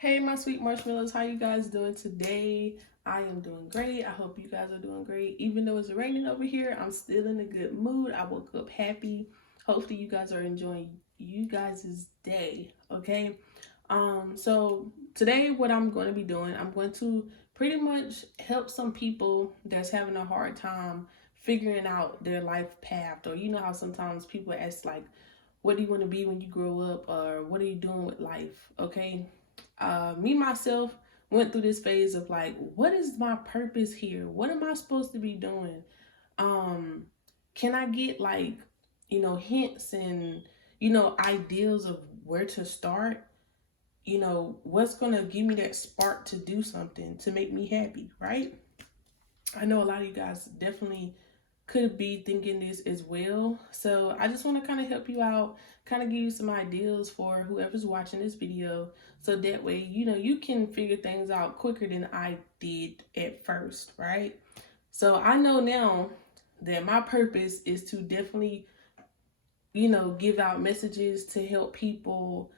Hey, my sweet marshmallows, how you guys doing today? I am doing great. I hope you guys are doing great. Even though it's raining over here, I'm still in a good mood. I woke up happy. Hopefully you guys are enjoying you guys' day, okay? So today what I'm going to be doing, I'm going to pretty much help some people that's having a hard time figuring out their life path. Or you know how sometimes people ask like, what do you want to be when you grow up, or what are you doing with life, okay? Me myself went through this phase of like, what is my purpose here? What am I supposed to be doing? um can I get like, hints and, ideas of where to start? What's gonna give me that spark to do something to make me happy, right? I know a lot of you guys definitely could be thinking this as well. So I just want to kind of help you out, kind of give you some ideas for whoever's watching this video. So that way, you can figure things out quicker than I did at first, right? So I know now that my purpose is to definitely, give out messages to help people,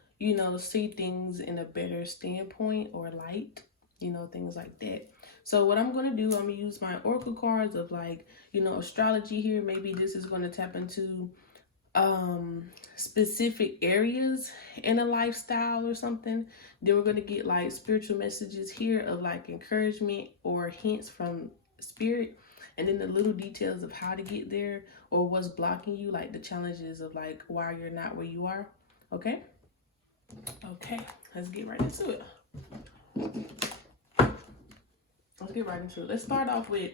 see things in a better standpoint or light, things like that. So what I'm going to do, I'm going to use my oracle cards of like, astrology here. Maybe this is going to tap into specific areas in a lifestyle or something. Then we're going to get like spiritual messages here of like encouragement or hints from spirit, and then the little details of how to get there or what's blocking you, like the challenges of like why you're not where you are. Okay, let's get right into it. Let's start off with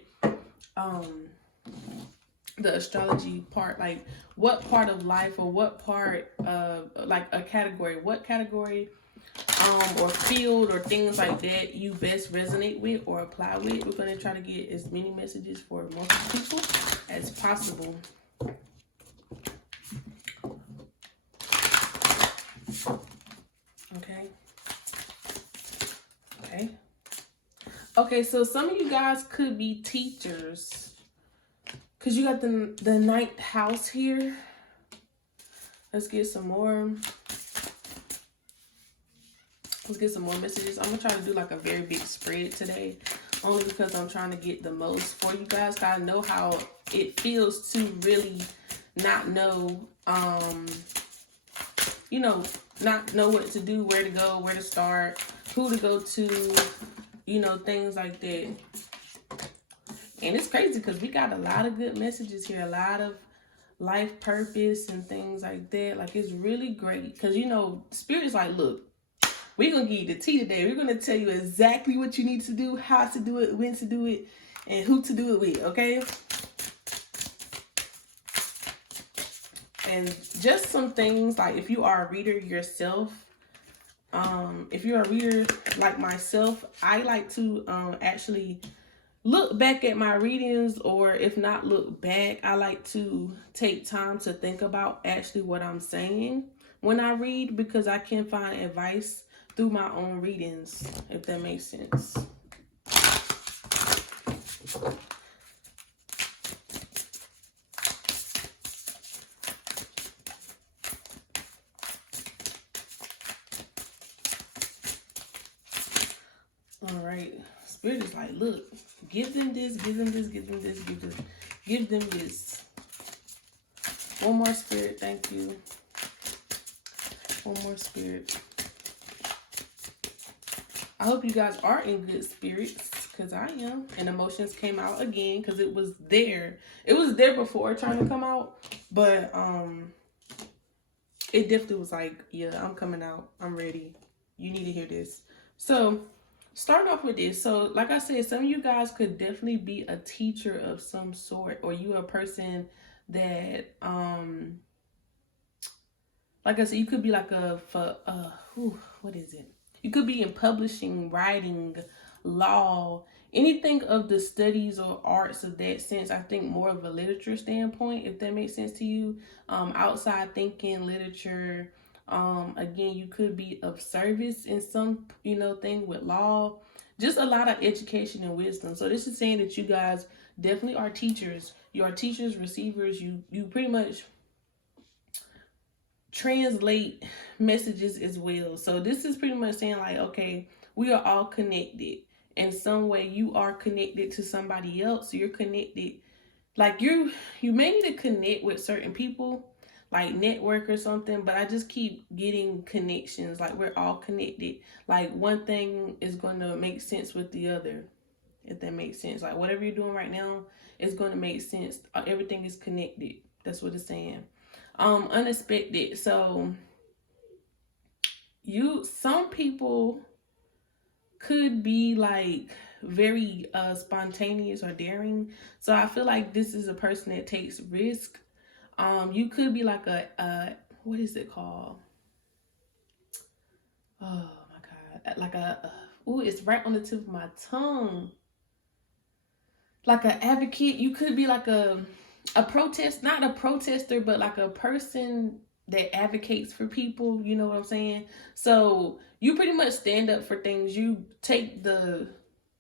the astrology part. Like, what part of life, or what part of like a category, what category or field or things like that you best resonate with or apply with. We're going to try to get as many messages for multiple people as possible. Okay, so some of you guys could be teachers because you got the ninth house here. Let's get some more. Let's get some more messages. I'm gonna try to do like a very big spread today, only because I'm trying to get the most for you guys. I know how it feels to really not know, not know what to do, where to go, where to start, who to go to, things like that. And it's crazy because we got a lot of good messages here, a lot of life purpose and things like that. Like, it's really great because, Spirit's like, look, we're going to give you the tea today. We're going to tell you exactly what you need to do, how to do it, when to do it, and who to do it with, okay? And just some things, like if you are a reader yourself, if you're a reader like myself, I like to actually look back at my readings, or if not look back, I like to take time to think about actually what I'm saying when I read, because I can find advice through my own readings, if that makes sense. All right, Spirit is like, look, give them this, give them this, give them this, give them this. One more, Spirit, thank you. One more, Spirit. I hope you guys are in good spirits, because I am. And emotions came out again because it was there. It was there before trying to come out, but it definitely was like, yeah, I'm coming out. I'm ready. You need to hear this. So start off with this. So like I said, some of you guys could definitely be a teacher of some sort, or you a person that like I said, you could be like what is it? You could be in publishing, writing, law, anything of the studies or arts of that sense. I think more of a literature standpoint, if that makes sense to you. Outside thinking, literature. Again, you could be of service in some, thing with law. Just a lot of education and wisdom. So this is saying that you guys definitely are teachers. You are teachers, receivers. You pretty much translate messages as well. So this is pretty much saying like, okay, we are all connected in some way. You are connected to somebody else. You're connected. Like you may need to connect with certain people, like network or something, but I just keep getting connections. Like we're all connected. Like one thing is going to make sense with the other, if that makes sense. Like whatever you're doing right now is going to make sense. Everything is connected. That's what it's saying. Unexpected. So some people could be like very spontaneous or daring. So I feel like this is a person that takes risk. You could be like a what is it called? Oh my god, like oh, it's right on the tip of my tongue. Like an advocate. You could be like a protest, not a protester, but like a person that advocates for people. You know what I'm saying? So you pretty much stand up for things. You take the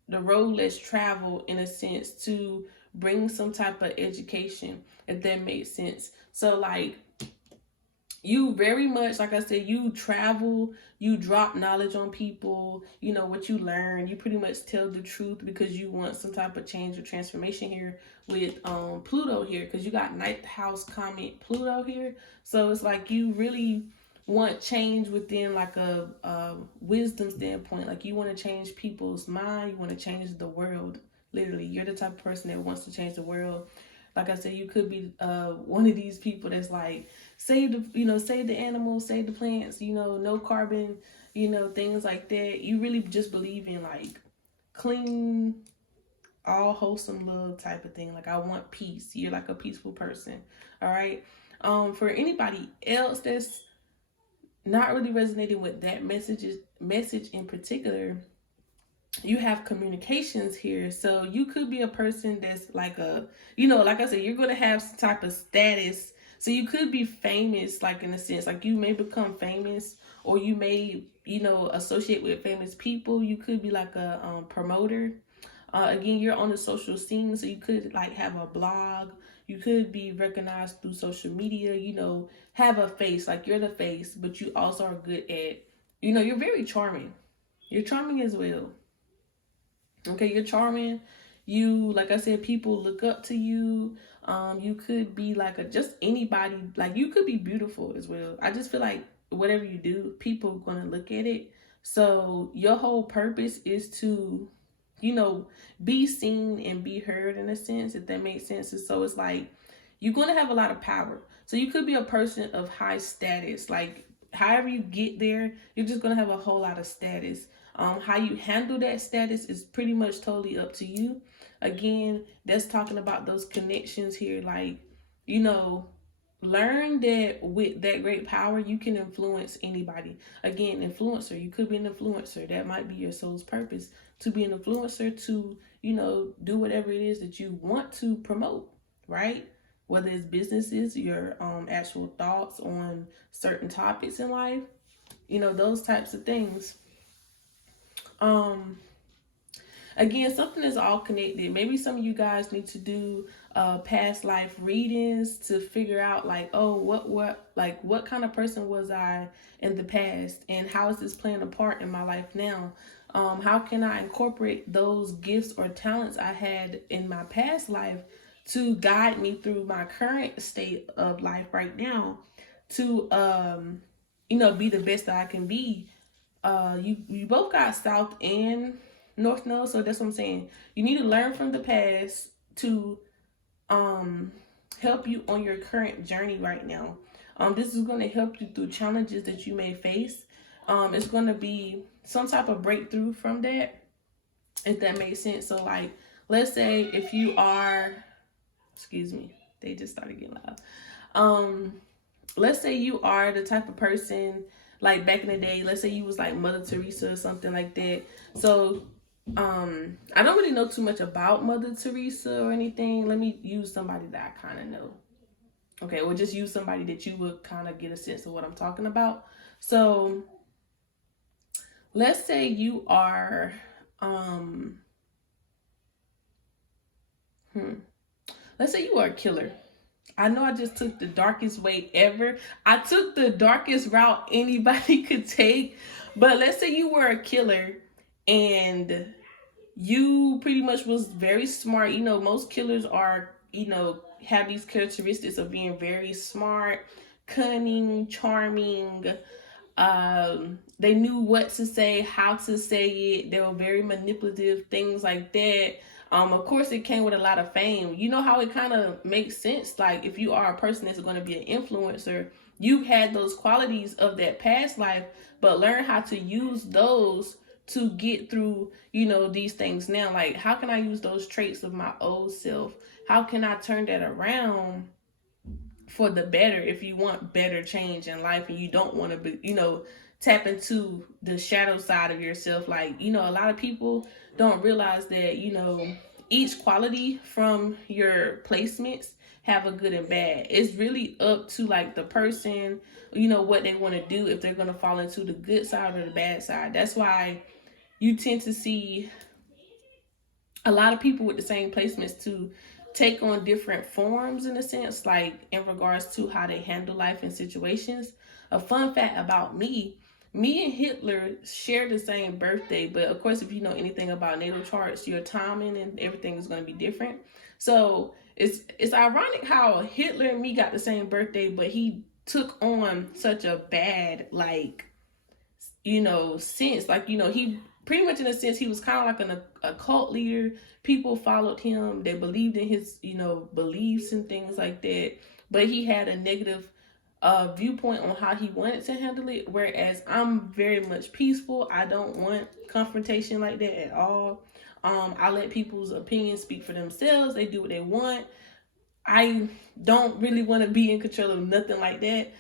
road less traveled in a sense to bring some type of education, if that makes sense. So like you very much, like I said, you travel, you drop knowledge on people, you know what you learn, you pretty much tell the truth because you want some type of change or transformation here with Pluto here, because you got ninth house comment Pluto here. So it's like you really want change within like a wisdom standpoint. Like you want to change people's mind, you want to change the world. Literally, you're the type of person that wants to change the world. Like I said, you could be one of these people that's like, save the animals, save the plants, no carbon, things like that. You really just believe in like clean, all wholesome love type of thing. Like I want peace. You're like a peaceful person. All right. For anybody else that's not really resonating with that message in particular, you have communications here. So you could be a person that's like like I said, you're going to have some type of status. So you could be famous, like in a sense, like you may become famous, or you may, associate with famous people. You could be like a promoter. Again, you're on the social scene, so you could like have a blog. You could be recognized through social media, have a face, like you're the face, but you also are good at, you're very charming. You're charming as well. Okay, you're charming. You, like I said, people look up to you. You could be like just anybody. Like you could be beautiful as well. I just feel like whatever you do, people are gonna look at it. So your whole purpose is to, be seen and be heard in a sense, if that makes sense. And so it's like you're gonna have a lot of power. So you could be a person of high status. Like however you get there, you're just gonna have a whole lot of status. How you handle that status is pretty much totally up to you. Again, that's talking about those connections here. Like, learn that with that great power, you can influence anybody. Again, influencer, you could be an influencer. That might be your soul's purpose, to be an influencer, to, do whatever it is that you want to promote, right? Whether it's businesses, your actual thoughts on certain topics in life, those types of things. Again, something is all connected. Maybe some of you guys need to do past life readings to figure out like, oh, what kind of person was I in the past, and how is this playing a part in my life now? How can I incorporate those gifts or talents I had in my past life to guide me through my current state of life right now to be the best that I can be. You both got South and North Node, so that's what I'm saying. You need to learn from the past to help you on your current journey right now. This is going to help you through challenges that you may face. It's going to be some type of breakthrough from that, if that makes sense. So like, let's say if you are, excuse me, they just started getting loud. Let's say you are the type of person, like back in the day, let's say you was like Mother Teresa or something like that. So I don't really know too much about Mother Teresa or anything. Let me use somebody that I kind of know. Okay, we'll just use somebody that you would kind of get a sense of what I'm talking about. So let's say you are let's say you are a killer. I know I just took the darkest way ever. I took the darkest route anybody could take. But let's say you were a killer and you pretty much was very smart. You know, most killers are, you know, have these characteristics of being very smart, cunning, charming. They knew what to say, how to say it. They were very manipulative, things like that. Of course, it came with a lot of fame. You know how it kind of makes sense. Like, if you are a person that's going to be an influencer, you had those qualities of that past life, but learn how to use those to get through, you know, these things now. Like, how can I use those traits of my old self? How can I turn that around for the better if you want better change in life and you don't want to be, you know, tap into the shadow side of yourself? Like, you know, a lot of people don't realize that, you know, each quality from your placements have a good and bad. It's really up to like the person, you know, what they want to do, if they're going to fall into the good side or the bad side. That's why you tend to see a lot of people with the same placements to take on different forms, in a sense, like in regards to how they handle life and situations. A fun fact about me and Hitler share the same birthday, but of course, if you know anything about natal charts, your timing and everything is going to be different. So it's ironic how Hitler and me got the same birthday, but he took on such a bad, like, you know, sense. Like, you know, he pretty much, in a sense, he was kind of like a cult leader. People followed him. They believed in his, you know, beliefs and things like that. But he had a negative viewpoint on how he wanted to handle it. Whereas I'm very much peaceful. I don't want confrontation like that at all. I let people's opinions speak for themselves. They do what they want. I don't really want to be in control of nothing like that.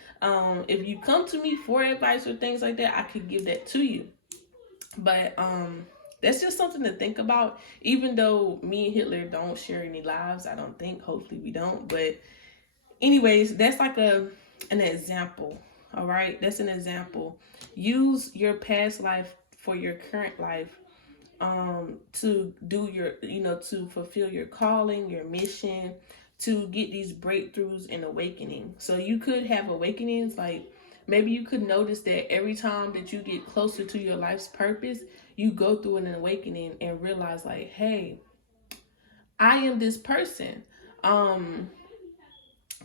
If you come to me for advice or things like that, I could give that to you. But that's just something to think about. Even though me and Hitler don't share any lives, I don't think. Hopefully we don't. But anyways, that's like an example. All right, that's an example. Use your past life for your current life, to do your, you know, to fulfill your calling, your mission, to get these breakthroughs and awakening. So you could have awakenings, like maybe you could notice that every time that you get closer to your life's purpose, you go through an awakening and realize, like, hey, I am this person.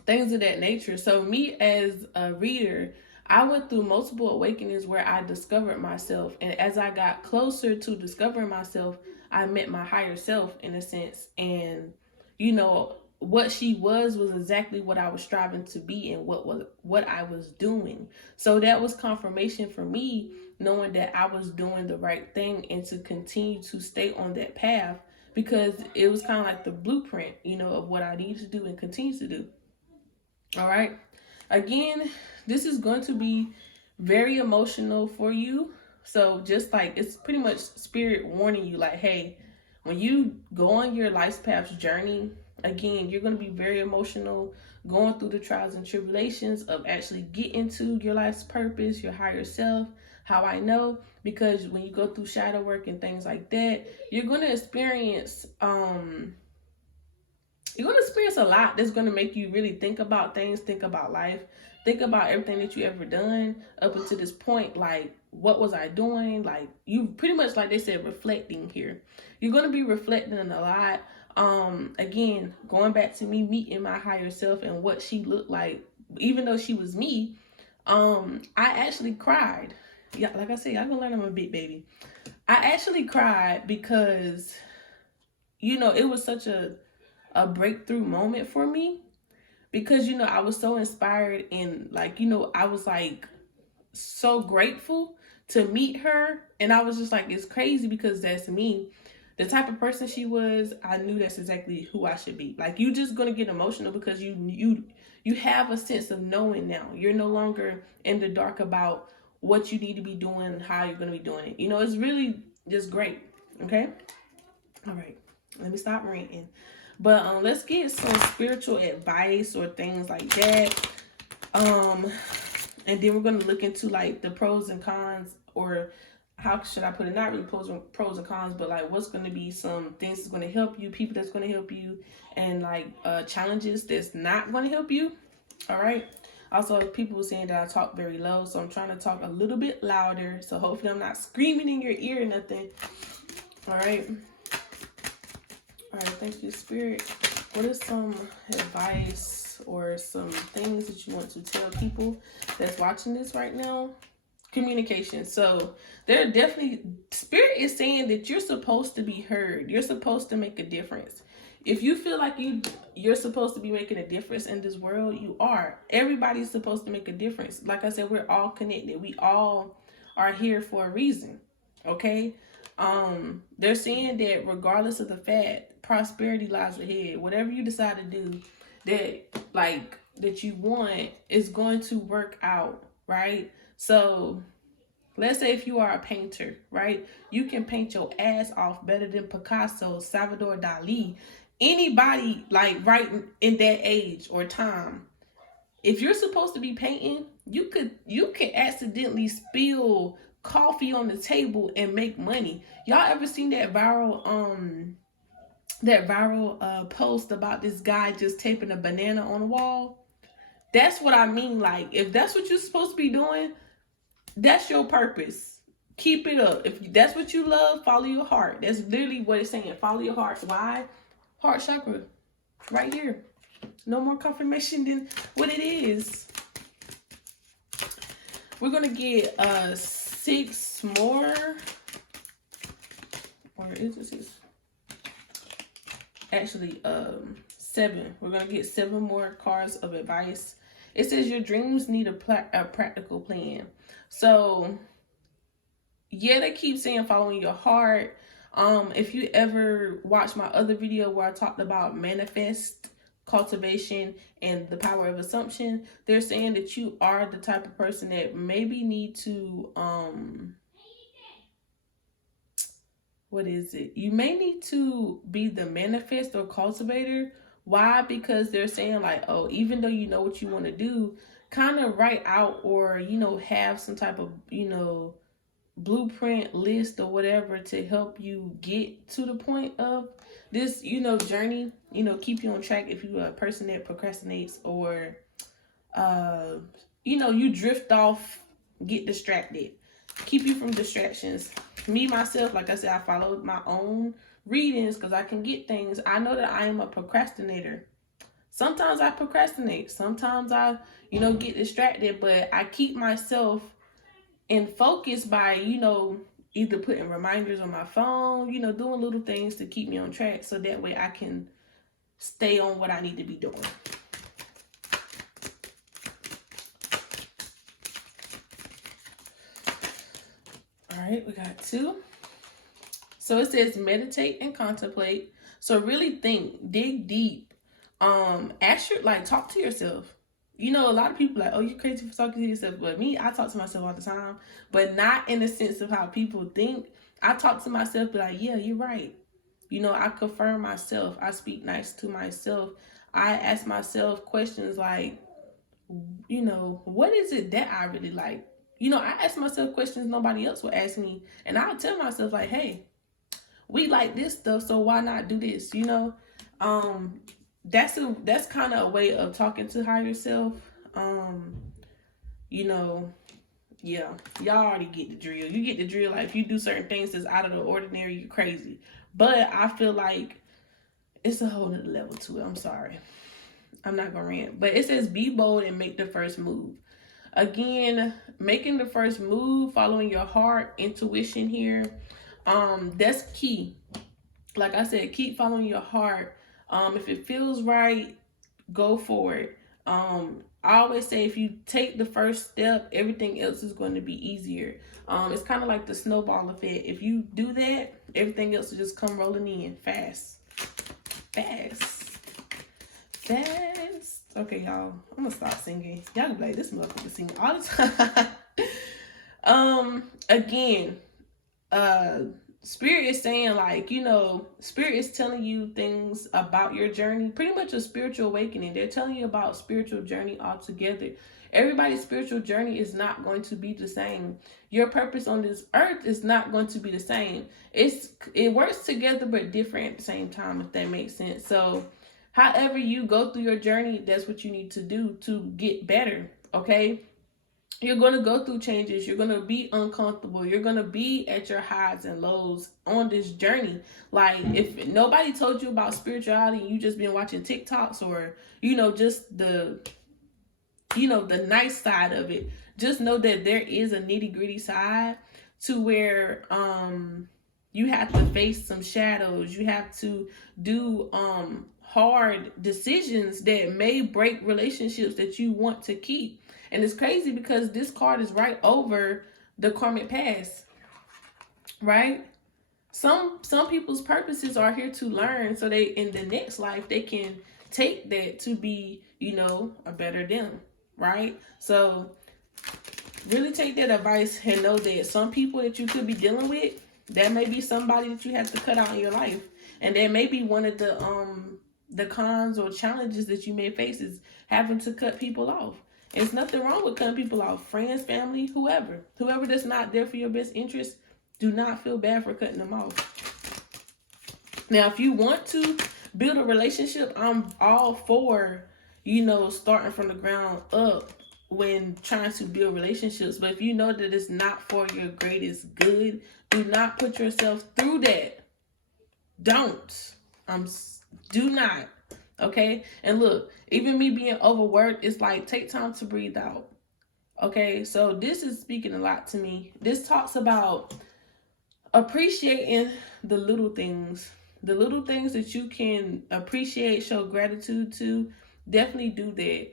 Things of that nature. So me as a reader, I went through multiple awakenings where I discovered myself. And as I got closer to discovering myself, I met my higher self, in a sense. And, you know, what she was exactly what I was striving to be and what I was doing. So that was confirmation for me, knowing that I was doing the right thing and to continue to stay on that path, because it was kind of like the blueprint, you know, of what I need to do and continue to do. All right. Again, this is going to be very emotional for you. So just like, it's pretty much spirit warning you, like, hey, when you go on your life's path's journey, again, you're going to be very emotional, going through the trials and tribulations of actually getting to your life's purpose, your higher self. How I know? Because when you go through shadow work and things like that, you're going to experience a lot that's going to make you really think about things, think about life, think about everything that you ever done up until this point. Like, what was I doing? Like, you pretty much, like they said, reflecting here. You're going to be reflecting a lot. Again, going back to me meeting my higher self and what she looked like, even though she was me, I actually cried. Yeah, like I said, I'm gonna learn I'm a big baby. I actually cried because, you know, it was such a breakthrough moment for me, because, you know, I was so inspired and, like, you know, I was like so grateful to meet her. And I was just like, it's crazy because that's me. The type of person she was, I knew that's exactly who I should be. Like, you just gonna get emotional because you have a sense of knowing now. You're no longer in the dark about what you need to be doing, how you're gonna be doing it. You know, it's really just great. Okay. All right. Let me stop ranting. But let's get some spiritual advice or things like that. And then we're going to look into like the pros and cons, or how should I put it? Not really pros and cons, but like what's going to be some things that's going to help you, people that's going to help you, and like challenges that's not going to help you. All right. Also, people were saying that I talk very low, so I'm trying to talk a little bit louder. So hopefully I'm not screaming in your ear or nothing. All right. All right. Thank you, Spirit. What is some advice or some things that you want to tell people that's watching this right now? Communication. So there definitely, Spirit is saying that you're supposed to be heard. You're supposed to make a difference. If you feel like you're supposed to be making a difference in this world, you are. Everybody's supposed to make a difference. Like I said, we're all connected. We all are here for a reason. Okay? They're saying that regardless of the fact, prosperity lies ahead. Whatever you decide to do that you want is going to work out, right? So let's say if you are a painter, right? You can paint your ass off better than Picasso, Salvador Dali, anybody like right in that age or time. If you're supposed to be painting, you can accidentally spill coffee on the table and make money. Y'all ever seen that viral post about this guy just taping a banana on the wall? That's what I mean. Like, if that's what you're supposed to be doing, that's your purpose. Keep it up. If that's what you love, follow your heart. That's literally what it's saying. Follow your heart. Why? Heart chakra. Right here. No more confirmation than what it is. We're going to get 6 more. Or is it 6? Actually, 7. We're going to get 7 more cards of advice. It says your dreams need a practical plan. So, yeah, they keep saying following your heart. If you ever watch my other video where I talked about manifest, cultivation, and the power of assumption, they're saying that you are the type of person that maybe need to, what is it? You may need to be the manifest or cultivator. Why? Because they're saying like, oh, even though you know what you want to do, kind of write out or, have some type of, blueprint list or whatever to help you get to the point of this, journey, keep you on track if you're a person that procrastinates or, you drift off, get distracted, keep you from distractions. Me, myself, like I said, I followed my own readings because I can get things. I know that I am a procrastinator. Sometimes I procrastinate. Sometimes I, get distracted, but I keep myself in focus by, either putting reminders on my phone, doing little things to keep me on track so that way I can stay on what I need to be doing. All right, we got 2. So it says meditate and contemplate. So really think, dig deep. Talk to yourself. A lot of people like, oh, you're crazy for talking to yourself. But me, I talk to myself all the time. But not in the sense of how people think. I talk to myself, be like, yeah, you're right. I confirm myself. I speak nice to myself. I ask myself questions like, what is it that I really like? I ask myself questions nobody else will ask me. And I'll tell myself like, hey, we like this stuff, so why not do this? That's kind of a way of talking to higher self. Yeah, y'all already get the drill. You get the drill. Like if you do certain things that's out of the ordinary, you're crazy. But I feel like it's a whole nother level to it. I'm sorry. I'm not gonna rant. But it says be bold and make the first move. Again, making the first move, following your heart, intuition here. That's key. Like I said, keep following your heart. If it feels right, go for it. I always say if you take the first step, everything else is going to be easier. It's kind of like the snowball effect. If you do that, everything else will just come rolling in fast. Okay, y'all, I'm gonna stop singing. Y'all can be like, this motherfucker singing all the time. Again, Spirit is saying, like, you know, Spirit is telling you things about your journey, pretty much a spiritual awakening. They're telling you about spiritual journey altogether. Everybody's spiritual journey is not going to be the same. Your purpose on this earth is not going to be the same. It works together but different at the same time, if that makes sense. So however you go through your journey, that's what you need to do to get better, okay? You're going to go through changes. You're going to be uncomfortable. You're going to be at your highs and lows on this journey. Like, if nobody told you about spirituality and you just been watching TikToks or, you know, just the nice side of it, just know that there is a nitty-gritty side to where you have to face some shadows. You have to do hard decisions that may break relationships that you want to keep. And it's crazy because this card is right over the karmic past, right? Some people's purposes are here to learn, so they in the next life they can take that to be, you know, a better them, right? So really take that advice and know that some people that you could be dealing with, that may be somebody that you have to cut out in your life, and that may be one of the cons or challenges that you may face is having to cut people off. There's nothing wrong with cutting people off. Friends, family, whoever that's not there for your best interest, do not feel bad for cutting them off. Now, if you want to build a relationship, I'm all for, you know, starting from the ground up when trying to build relationships. But if you know that it's not for your greatest good, do not put yourself through that. Don't. Do not. Okay? And look, even me being overworked, it's like, take time to breathe out. Okay? So this is speaking a lot to me. This talks about appreciating the little things. The little things that you can appreciate, show gratitude to, definitely do that.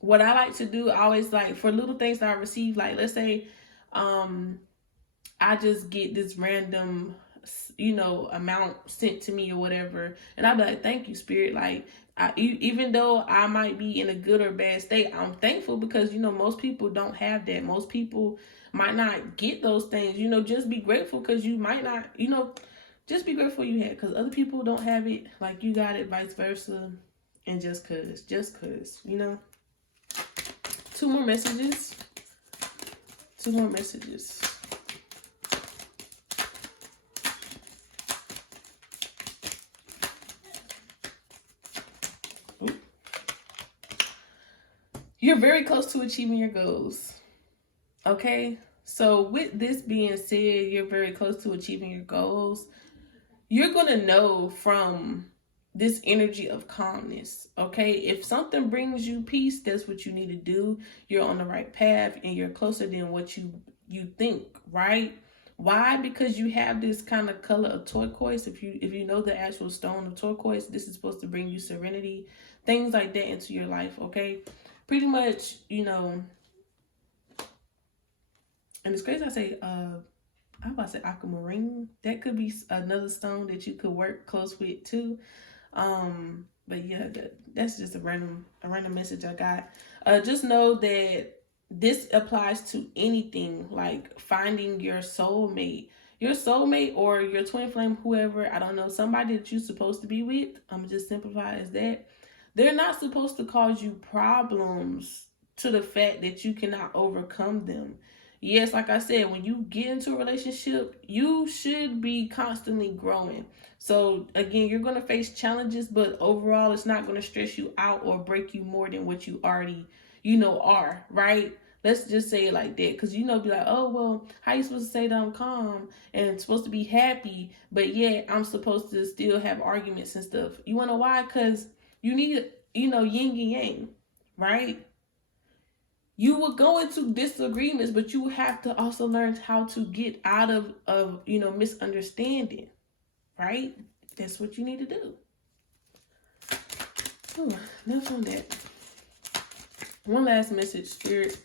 What I like to do, I always like, for little things that I receive, like, let's say I just get this random, you know, amount sent to me or whatever, and I'll be like, thank you, Spirit. Like, even though I might be in a good or bad state, I'm thankful because, you know, most people don't have that. Most people might not get those things. You know, just be grateful because you might not, you know, just be grateful you had, because other people don't have it like you got it, vice versa. And just cause, you know. Two more messages. You're very close to achieving your goals. Okay? So with this being said, you're very close to achieving your goals. You're going to know from this energy of calmness. Okay? If something brings you peace, that's what you need to do. You're on the right path and you're closer than what you think, right? Why? Because you have this kind of color of turquoise. If you know the actual stone of turquoise, this is supposed to bring you serenity, things like that into your life, okay? Pretty much, you know, and it's crazy I say, I'm about to say aquamarine. That could be another stone that you could work close with too. But yeah, that's just a random message I got. Just know that this applies to anything, like finding your soulmate or your twin flame, whoever, I don't know, somebody that you're supposed to be with. I'm just simplify as that. They're not supposed to cause you problems to the fact that you cannot overcome them. Yes, like I said, when you get into a relationship, you should be constantly growing. So again, you're going to face challenges, but overall, it's not going to stress you out or break you more than what you already, you know, are, right? Let's just say it like that. Because, you know, be like, oh, well, how you supposed to say that I'm calm and supposed to be happy, but yeah, I'm supposed to still have arguments and stuff. You want to know why? Because you need, you know, yin and yang, right? You will go into disagreements, but you have to also learn how to get out of you know, misunderstanding, right? That's what you need to do. Enough on that. One last message, Spirit.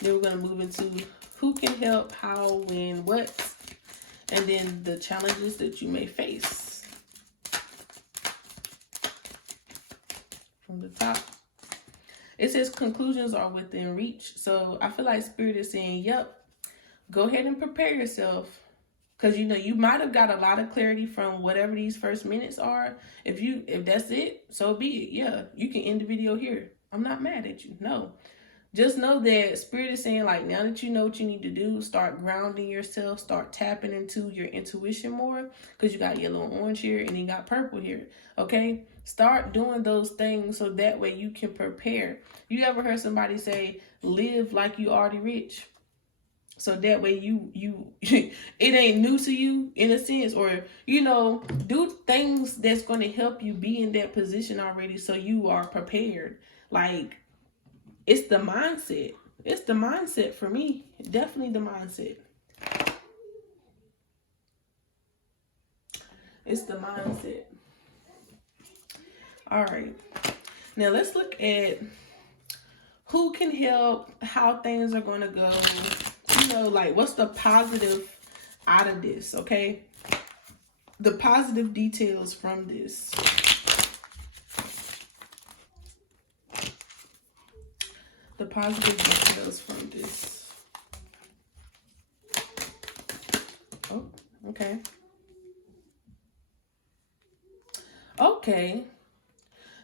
Then we're going to move into who can help, how, when, what, and then the challenges that you may face. From the top, it says conclusions are within reach. So I feel like Spirit is saying, yep, go ahead and prepare yourself. Because you might have got a lot of clarity from whatever these first minutes are. If that's it, so be it. Yeah, you can end the video here. I'm not mad at you. No. Just know that Spirit is saying, like, now that you know what you need to do, start grounding yourself, start tapping into your intuition more, because you got yellow and orange here and you got purple here. Okay? Start doing those things so that way you can prepare. You ever heard somebody say, live like you already rich? So that way you it ain't new to you in a sense, or do things that's going to help you be in that position already, so you are prepared. Like, it's the mindset. It's the mindset for me. Definitely the mindset. It's the mindset. All right. Now let's look at who can help, how things are going to go. Like, what's the positive out of this, okay? The positive details from this. The positive details from this. Oh, okay. Okay.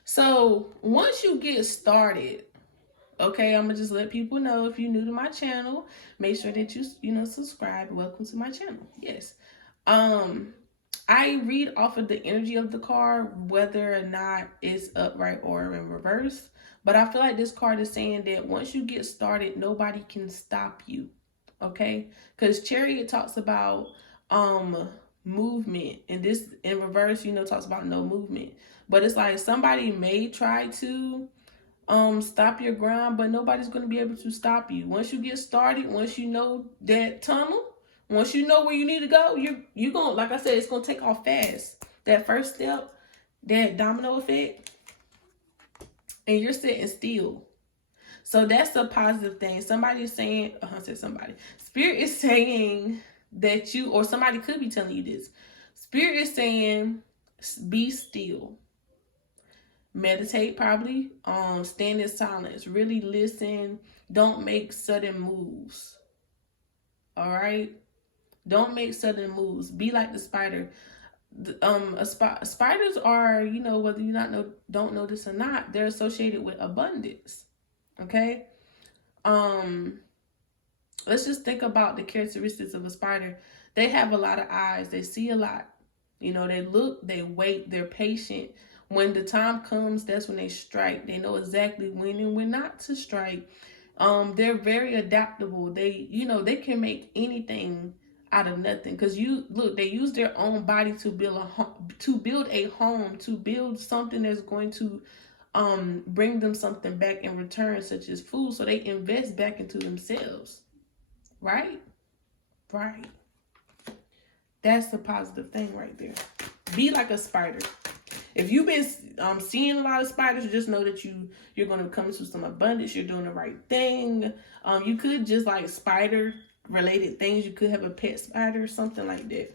So, once you get started, okay, I'm gonna just let people know, if you're new to my channel, make sure that you subscribe. Welcome to my channel. Yes. I read off of the energy of the card, whether or not it's upright or in reverse. But I feel like this card is saying that once you get started, nobody can stop you. Okay? Because Chariot talks about movement, and this in reverse, talks about no movement. But it's like somebody may try to stop your grind, but nobody's going to be able to stop you. Once you get started, once you know that tunnel, once you know where you need to go, you're going, like I said, it's going to take off fast. That first step, that domino effect, and you're sitting still. So that's a positive thing. Somebody is saying, Spirit is saying that you, or somebody could be telling you this. Spirit is saying, be still. Meditate, probably. Stand in silence. Really listen. Don't make sudden moves. All right? Don't make sudden moves. Be like the spider. Spiders are, whether you don't know this or not, they're associated with abundance. Okay? Let's just think about the characteristics of a spider. They have a lot of eyes. They see a lot. They look, they wait, they're patient. When the time comes, that's when they strike. They know exactly when and when not to strike. They're very adaptable. They can make anything out of nothing. Because they use their own body to build a home, to build something that's going to bring them something back in return, such as food. So they invest back into themselves. Right? Right. That's the positive thing right there. Be like a spider. If you've been seeing a lot of spiders, just know that you're going to come into some abundance. You're doing the right thing. You could just like spider related things. You could have a pet spider, something like that.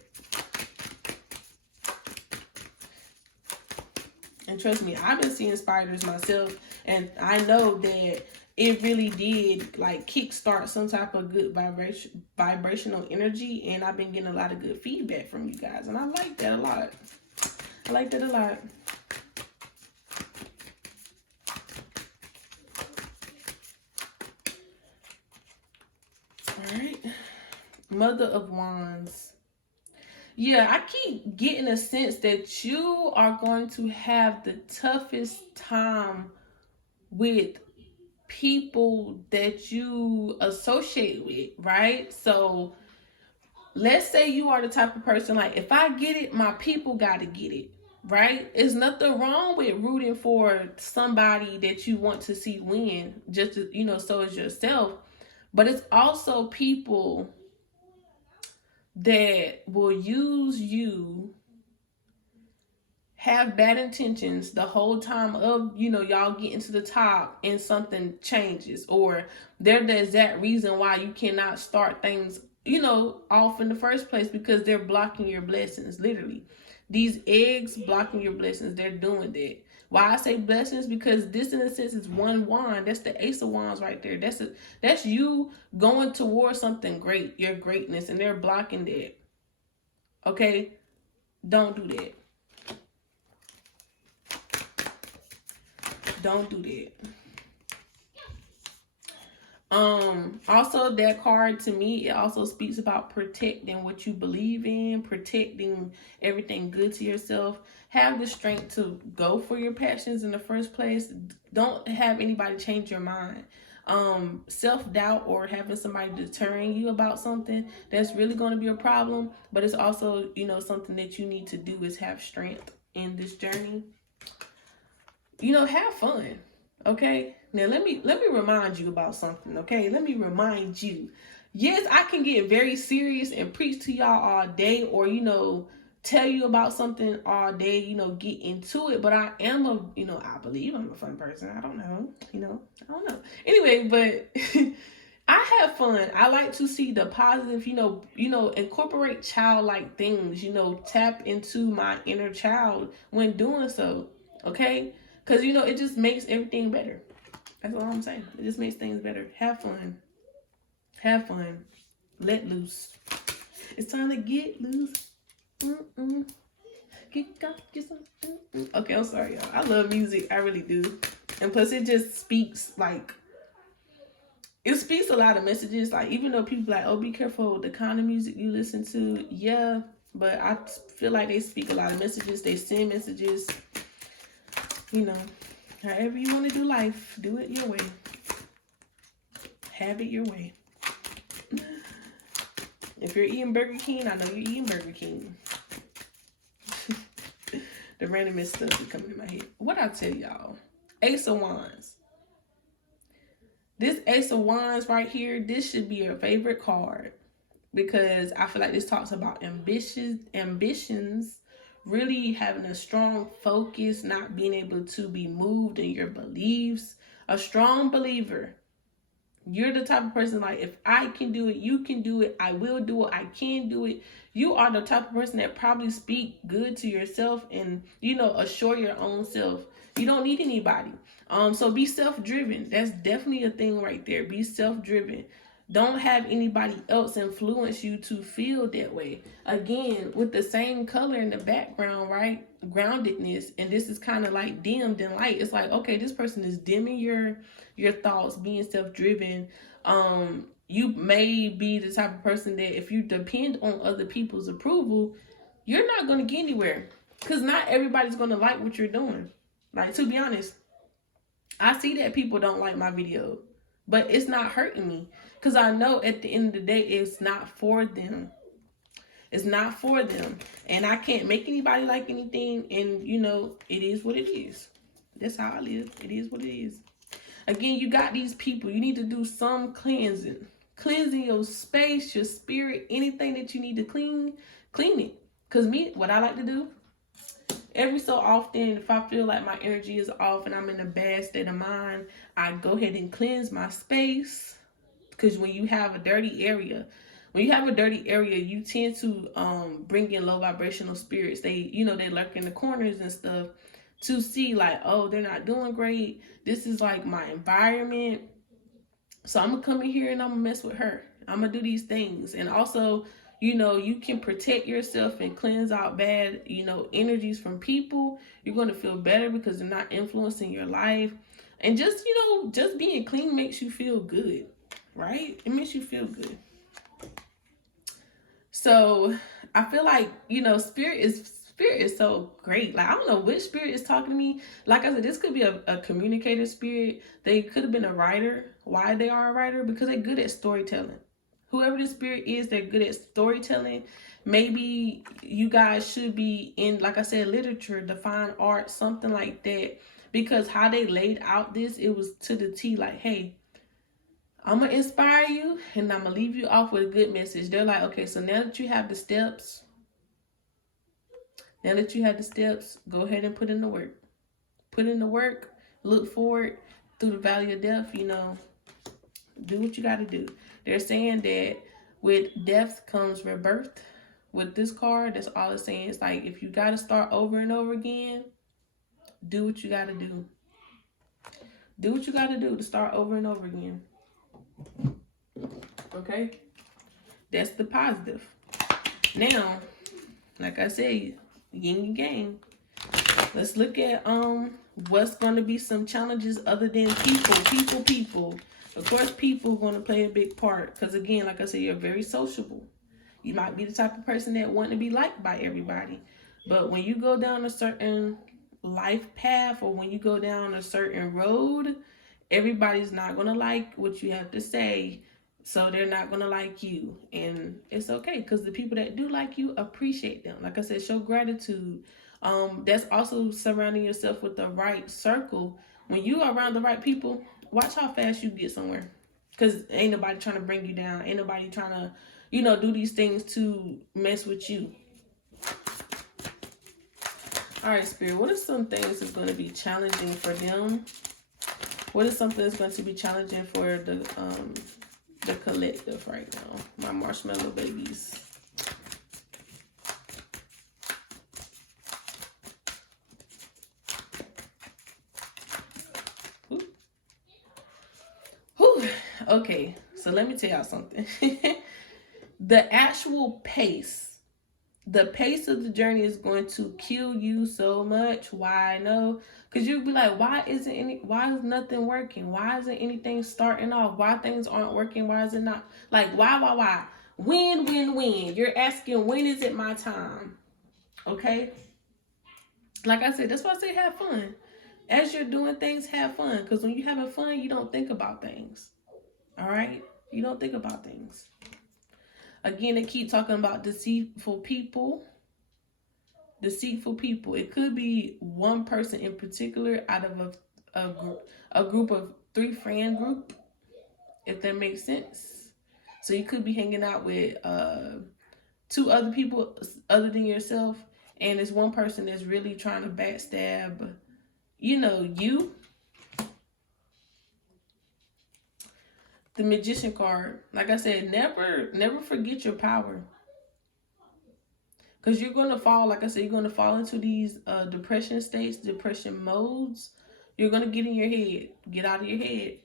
And trust me, I've been seeing spiders myself, and I know that it really did like kickstart some type of good vibrational energy, and I've been getting a lot of good feedback from you guys, and I like that a lot. I like that a lot. All right. Mother of Wands. Yeah, I keep getting a sense that you are going to have the toughest time with people that you associate with, right? So let's say you are the type of person, like, if I get it, my people got to get it, right? There's nothing wrong with rooting for somebody that you want to see win, just to, so is yourself. But it's also people that will use you, have bad intentions the whole time of, y'all getting to the top, and something changes, or they're the exact reason why you cannot start things, off in the first place, because they're blocking your blessings, literally. These eggs blocking your blessings, they're doing that. Why I say blessings? Because this, in a sense, is one wand. That's the Ace of Wands right there. That's you going towards something great, your greatness, and they're blocking that. Okay? Don't do that. Don't do that. Also, that card, to me, it also speaks about protecting what you believe in, protecting everything good to yourself. Have the strength to go for your passions in the first place. Don't have anybody change your mind. Self-doubt or having somebody deterring you about something, that's really going to be a problem. But it's also, you know, something that you need to do is have strength in this journey. You know, have fun. Okay, now let me remind you about something. Okay, let me remind you. Yes, I can get very serious and preach to y'all all day, or, you know, tell you about something all day, you know, get into it. But I am a, you know, I believe I'm a fun person. I don't know, you know, I don't know. Anyway, but I have fun. I like to see the positive, you know, incorporate childlike things, you know, tap into my inner child when doing so. Okay. Because, you know, it just makes everything better. That's all I'm saying. It just makes things better. Have fun. Have fun. Let loose. It's time to get loose. Get off yourself. Okay, I'm sorry, y'all. I love music. I really do. And plus, it just speaks, like, it speaks a lot of messages. Like, even though people like, oh, be careful the kind of music you listen to. Yeah, but I feel like they speak a lot of messages. They send messages. You know, however you want to do life, do it your way. Have it your way. If you're eating Burger King, I know you're eating Burger King. The randomest stuff is coming in my head. What I tell y'all? Ace of Wands. This Ace of Wands right here, this should be your favorite card. Because I feel like this talks about ambitions, really having a strong focus, not being able to be moved in your beliefs. A strong believer. You're the type of person, like, if I can do it, you can do it. I will do it. I can do it. You are the type of person that probably speak good to yourself and, you know, assure your own self. You don't need anybody. So be self-driven. That's definitely a thing right there. Be self-driven. Don't have anybody else influence you to feel that way. Again, with the same color in the background, right? Groundedness. And this is kind of like dimmed in light. It's like, okay, this person is dimming your thoughts, being self-driven. You may be the type of person that if you depend on other people's approval, you're not going to get anywhere. Because not everybody's going to like what you're doing. Like, to be honest, I see that people don't like my video. But it's not hurting me. Because I know at the end of the day, it's not for them. It's not for them. And I can't make anybody like anything. And, you know, it is what it is. That's how I live. It is what it is. Again, you got these people. You need to do some cleansing. Cleansing your space, your spirit, anything that you need to clean it. Because me, what I like to do, every so often, if I feel like my energy is off and I'm in a bad state of mind, I go ahead and cleanse my space. Because when you have a dirty area, you tend to bring in low vibrational spirits. They, you know, they lurk in the corners and stuff to see like, oh, they're not doing great. This is like my environment. So I'm going to come in here and I'm going to mess with her. I'm going to do these things. And also, you know, you can protect yourself and cleanse out bad, you know, energies from people. You're going to feel better because they're not influencing your life. And just, you know, just being clean makes you feel good, right? It makes you feel good. So I feel like, you know, spirit is so great. Like, I don't know which spirit is talking to me. Like I said, this could be a communicator spirit. They could have been a writer. Why they are a writer? Because they're good at storytelling. Whoever the spirit is, they're good at storytelling. Maybe you guys should be in, like I said, literature, the fine art, something like that. Because how they laid out this, it was to the T. Like, hey, I'm going to inspire you and I'm going to leave you off with a good message. They're like, okay, so now that you have the steps, go ahead and put in the work. Put in the work, look forward through the valley of death, you know, do what you got to do. They're saying that with death comes rebirth. With this card, that's all it's saying. It's like, if you got to start over and over again, Do what you gotta do. Do what you gotta do to start over and over again. Okay? That's the positive. Now, like I said, yin and yang. Let's look at what's gonna be some challenges other than people. Of course, people are gonna play a big part. Because again, like I said, you're very sociable. You might be the type of person that want to be liked by everybody. But when you go down a certain life path, or when you go down a certain road, everybody's not going to like what you have to say. So they're not going to like you. And it's okay, because the people that do like you, appreciate them. Like I said, show gratitude. That's also surrounding yourself with the right circle. When you are around the right people, watch how fast you get somewhere. Because ain't nobody trying to bring you down. Ain't nobody trying to, do these things to mess with you. All right, Spirit, what are some things that's going to be challenging for them? What is something that's going to be challenging for the collective right now? My marshmallow babies. Okay, so let me tell y'all something. The actual pace, the pace of the journey is going to kill you so much. Why? I know, because you'll be like, why is nothing working? Why isn't anything starting off? Why things aren't working? Why is it not? Like, why? When? You're asking, when is it my time? Okay? Like I said, that's why I say have fun. As you're doing things, have fun. Because when you're having fun, you don't think about things. All right? You don't think about things. Again, they keep talking about deceitful people. Deceitful people. It could be one person in particular out of a group of 3-friend group, if that makes sense. So you could be hanging out with 2 other people other than yourself, and it's one person that's really trying to backstab, you. The Magician card, like I said, never forget your power. Because you're going to fall, like I said, you're going to fall into these depression states, depression modes. You're going to get in your head. Get out of your head.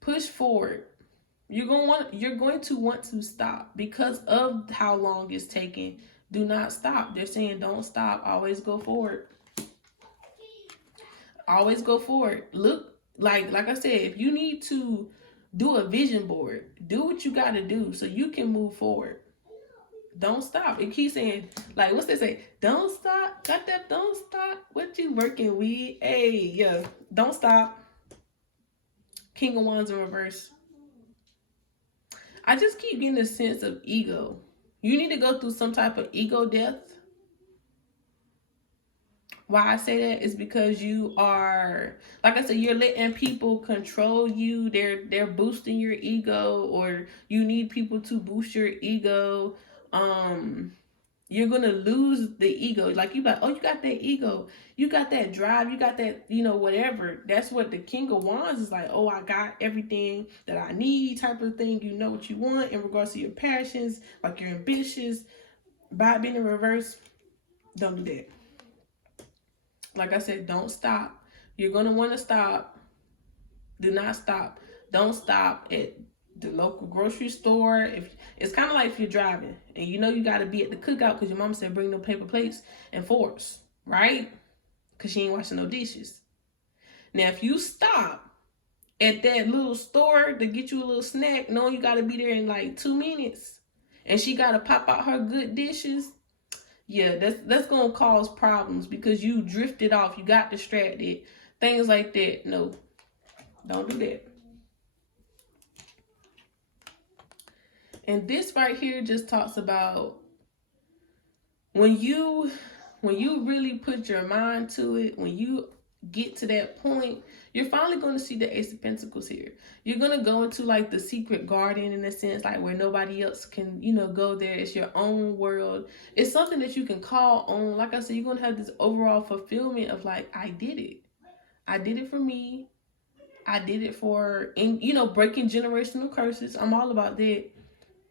Push forward. You're going to want to stop because of how long it's taking. Do not stop. They're saying don't stop. Always go forward. Always go forward. Look, like I said, if you need to do a vision board, do what you got to do so you can move forward. Don't stop. It keeps saying, like, what's they say? Don't stop. Got that? Don't stop. What you working with? Hey, yeah. Don't stop. King of Wands in reverse. I just keep getting a sense of ego. You need to go through some type of ego death. Why I say that is because you are, like I said, you're letting people control you. They're boosting your ego, or you need people to boost your ego. You're gonna lose the ego. Like you oh, you got that ego, you got that drive, you got that, whatever. That's what the King of Wands is like. Oh, I got everything that I need, type of thing. You know what you want in regards to your passions, like you're ambitious. By being in reverse, don't do that. Like I said, don't stop. You're gonna want to stop. Do not stop. Don't stop at the local grocery store. If it's kind of like if you're driving and you got to be at the cookout because your mom said bring no paper plates and forks, right? Because she ain't washing no dishes. Now, if you stop at that little store to get you a little snack, knowing you got to be there in like 2 minutes, and she got to pop out her good dishes, yeah, that's gonna cause problems because you drifted off, you got distracted, things like that. No, don't do that. And this right here just talks about when you really put your mind to it, when you get to that point, you're finally going to see the Ace of Pentacles here. You're going to go into like the secret garden, in a sense, like where nobody else can, go there. It's your own world. It's something that you can call on. Like I said, you're going to have this overall fulfillment of like, I did it. I did it for me. I did it for, breaking generational curses. I'm all about that.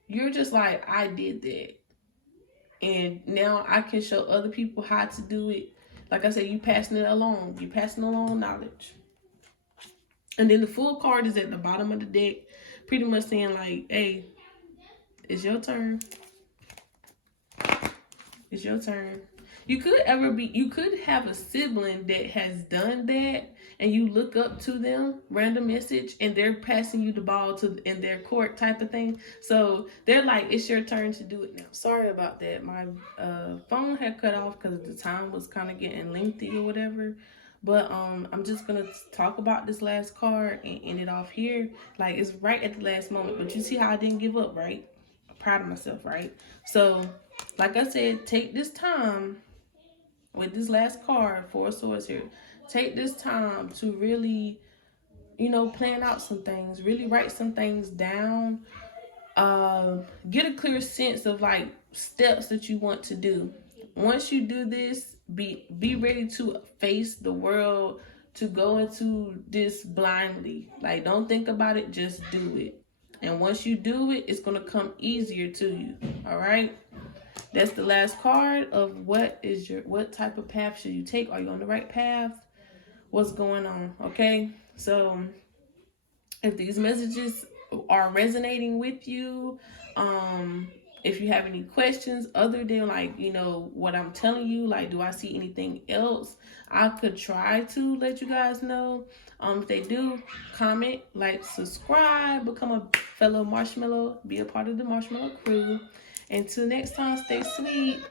You're just like, I did that. And now I can show other people how to do it. Like I said, you passing it along. You passing along knowledge. And then the full card is at the bottom of the deck, pretty much saying like, hey, it's your turn. It's your turn. You could have a sibling that has done that, and you look up to them, random message, and they're passing you the ball in their court type of thing. So they're like, it's your turn to do it now. Sorry about that. My phone had cut off because the time was kind of getting lengthy or whatever. But I'm just gonna talk about this last card and end it off here. Like, it's right at the last moment, but you see how I didn't give up, right? I'm proud of myself, right? So, like I said, take this time with this last card, Four of Swords here. Take this time to really, plan out some things. Really write some things down. Get a clear sense of like steps that you want to do. Once you do this, be ready to face the world, to go into this blindly. Like, don't think about it, just do it. And once you do it, it's gonna come easier to you. All right. That's the last card of what type of path should you take? Are you on the right path? What's going on? Okay. So if these messages are resonating with you, if you have any questions other than like, what I'm telling you, like, do I see anything else I could try to let you guys know? If they do, comment, like, subscribe, become a fellow marshmallow, be a part of the marshmallow crew. Until next time, stay sweet.